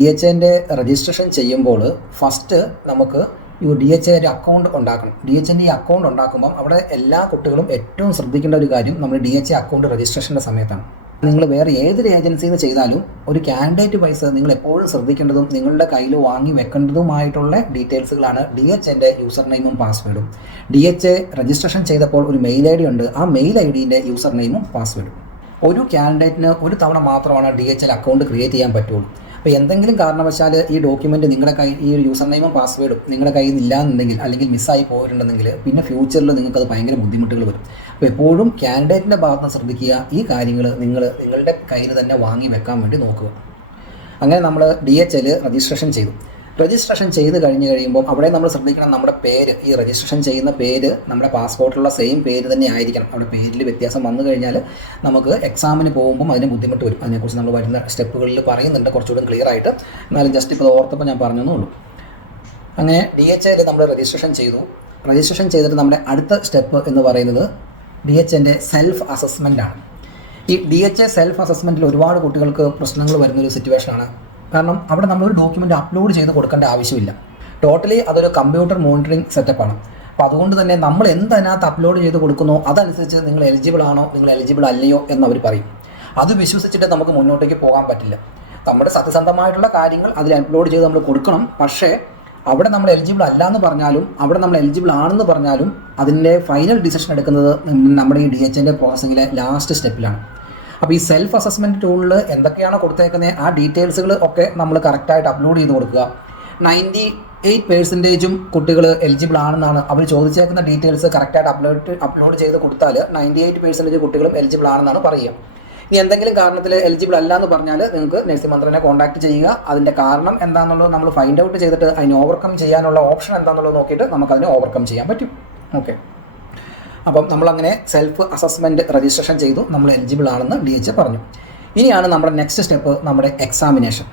DHA registration ചെയ്യുമ്പോൾ first നമുക്ക് ഈ DHA ഒരു അക്കൗണ്ട് ഉണ്ടാക്കണം. DHA ഈ അക്കൗണ്ട് ഉണ്ടാക്കുമ്പം അവിടെ എല്ലാ കുട്ടികളും ഏറ്റവും ശ്രദ്ധിക്കേണ്ട ഒരു കാര്യം നമ്മൾ DHA അക്കൗണ്ട് രജിസ്ട്രേഷൻ്റെ സമയത്താണ്. നിങ്ങൾ വേറെ ഏതൊരു ഏജൻസിയിൽ നിന്ന് ചെയ്താലും ഒരു കാൻഡിഡേറ്റ് വൈസ് നിങ്ങൾ എപ്പോഴും ശ്രദ്ധിക്കേണ്ടതും നിങ്ങളുടെ കയ്യിൽ വാങ്ങി വെക്കേണ്ടതുമായിട്ടുള്ള ഡീറ്റെയിൽസുകളാണ് DHA യൂസർ നെയിമും പാസ്വേഡും. DHA രജിസ്ട്രേഷൻ ചെയ്തപ്പോൾ ഒരു മെയിൽ ID ഉണ്ട്. ആ മെയിൽ IDൻ്റെ യൂസർ നെയിമും പാസ്വേഡും. ഒരു കാൻഡിഡേറ്റിന് ഒരു തവണ മാത്രമാണ് DHA അക്കൗണ്ട് ക്രിയേറ്റ് ചെയ്യാൻ പറ്റുള്ളൂ. അപ്പോൾ എന്തെങ്കിലും കാരണവശാൽ ഈ ഡോക്യുമെൻറ്റ് നിങ്ങളുടെ കയ്യിൽ ഈ ഒരു യൂസർ നെയിമും പാസ്വേഡും നിങ്ങളുടെ കയ്യിൽ നിന്ന് ഇല്ലാന്നുണ്ടെങ്കിൽ അല്ലെങ്കിൽ മിസ്സായി പോയിട്ടുണ്ടെങ്കിൽ പിന്നെ ഫ്യൂച്ചറിൽ നിങ്ങൾക്കത് ഭയങ്കര ബുദ്ധിമുട്ടുകൾ വരും. അപ്പോൾ എപ്പോഴും കാൻഡിഡേറ്റിൻ്റെ ഭാഗത്ത് നിന്ന് ശ്രദ്ധിക്കുക. ഈ കാര്യങ്ങൾ നിങ്ങളുടെ കയ്യിൽ തന്നെ വാങ്ങി വെക്കാൻ വേണ്ടി നോക്കുക. അങ്ങനെ നമ്മൾ DHA രജിസ്ട്രേഷൻ ചെയ്തു. രജിസ്ട്രേഷൻ ചെയ്ത് കഴിയുമ്പോൾ അവിടെ നമ്മൾ ശ്രദ്ധിക്കണം, നമ്മുടെ പേര്, ഈ രജിസ്ട്രേഷൻ ചെയ്യുന്ന പേര് നമ്മുടെ പാസ്പോർട്ടിലുള്ള സെയിം പേര് തന്നെ ആയിരിക്കണം. അവിടെ പേരിൽ വ്യത്യാസം വന്നു കഴിഞ്ഞാൽ നമുക്ക് എക്സാമിന് പോകുമ്പം അതിന് ബുദ്ധിമുട്ട് വരും. അതിനെക്കുറിച്ച് നമ്മൾ വരുന്ന സ്റ്റെപ്പുകളിൽ പറയുന്നുണ്ട് കുറച്ചുകൂടി ക്ലിയർ ആയിട്ട്. എന്നാലും ജസ്റ്റ് ഇപ്പോൾ ഓർത്തപ്പോൾ ഞാൻ പറഞ്ഞതേ ഉള്ളൂ. അങ്ങനെ DHA നമ്മൾ രജിസ്ട്രേഷൻ ചെയ്തു. രജിസ്ട്രേഷൻ ചെയ്തിട്ട് നമ്മുടെ അടുത്ത സ്റ്റെപ്പ് എന്ന് പറയുന്നത് DHA സെൽഫ് അസസ്മെൻ്റ് ആണ്. ഈ DHA സെൽഫ് അസസ്മെൻറ്റിൽ ഒരുപാട് കുട്ടികൾക്ക് പ്രശ്നങ്ങൾ വരുന്നൊരു സിറ്റുവേഷനാണ്. കാരണം അവിടെ നമ്മളൊരു ഡോക്യുമെൻ്റ് അപ്ലോഡ് ചെയ്ത് കൊടുക്കേണ്ട ആവശ്യമില്ല. ടോട്ടലി അതൊരു കമ്പ്യൂട്ടർ മോണിറ്ററിങ് സെറ്റപ്പാണ്. അപ്പോൾ അതുകൊണ്ട് തന്നെ നമ്മൾ എന്തതിനകത്ത് അപ്ലോഡ് ചെയ്ത് കൊടുക്കുന്നോ അതനുസരിച്ച് നിങ്ങൾ എലിജിബിൾ ആണോ നിങ്ങൾ എലിജിബിൾ അല്ലയോ എന്നവർ പറയും. അത് വിശ്വസിച്ചിട്ട് നമുക്ക് മുന്നോട്ടേക്ക് പോകാൻ പറ്റില്ല. നമ്മുടെ സത്യസന്ധമായിട്ടുള്ള കാര്യങ്ങൾ അതിൽ അപ്ലോഡ് ചെയ്ത് നമ്മൾ കൊടുക്കണം. പക്ഷേ അവിടെ നമ്മൾ എലിജിബിൾ അല്ല എന്ന് പറഞ്ഞാലും അവിടെ നമ്മൾ എലിജിബിൾ ആണെന്ന് പറഞ്ഞാലും അതിൻ്റെ ഫൈനൽ ഡിസിഷൻ എടുക്കുന്നത് നമ്മുടെ ഈ DHA പ്രോസസ്സിങ്ങിലെ ലാസ്റ്റ് സ്റ്റെപ്പിലാണ്. അപ്പോൾ ഈ സെൽഫ് അസസ്മെൻറ്റ് ടൂളിൽ എന്തൊക്കെയാണോ കൊടുത്തേക്കുന്നത് ആ ഡീറ്റെയിൽസുകൾ ഒക്കെ നമ്മൾ കറക്റ്റായിട്ട് അപ്ലോഡ് ചെയ്ത് കൊടുക്കുക. 98% കുട്ടികൾ എലിജിബിൾ ആണെന്നാണ് അവർ ചോദിച്ചേക്കുന്ന ഡീറ്റെയിൽസ് കറക്റ്റായിട്ട് അപ്ലോഡ് ചെയ്ത് കൊടുത്താൽ 98% കുട്ടികളും എലിജിബിൾ ആണെന്നാണ് പറയുക. ഇനി എന്തെങ്കിലും കാരണത്തിൽ എലിജിബിൾ അല്ല എന്ന് പറഞ്ഞാൽ നിങ്ങൾക്ക് നഴ്സിംഗ് മന്ത്രിനെ കോൺടാക്ട് ചെയ്യുക. അതിൻ്റെ കാരണം എന്താണെന്നുള്ളത് നമ്മൾ ഫൈൻഡ് ഔട്ട് ചെയ്തിട്ട് അതിന് ഓവർകം ചെയ്യാനുള്ള ഓപ്ഷൻ എന്താണെന്നുള്ളത് നോക്കിയിട്ട് നമുക്കതിനെ ഓവർകം ചെയ്യാൻ പറ്റും. ഓക്കെ, അപ്പം നമ്മളങ്ങനെ സെൽഫ് അസസ്മെൻറ്റ് രജിസ്ട്രേഷൻ ചെയ്തു. നമ്മൾ എലിജിബിൾ ആണെന്ന് DHA പറഞ്ഞു. ഇനിയാണ് നമ്മുടെ നെക്സ്റ്റ് സ്റ്റെപ്പ്, നമ്മുടെ എക്സാമിനേഷൻ.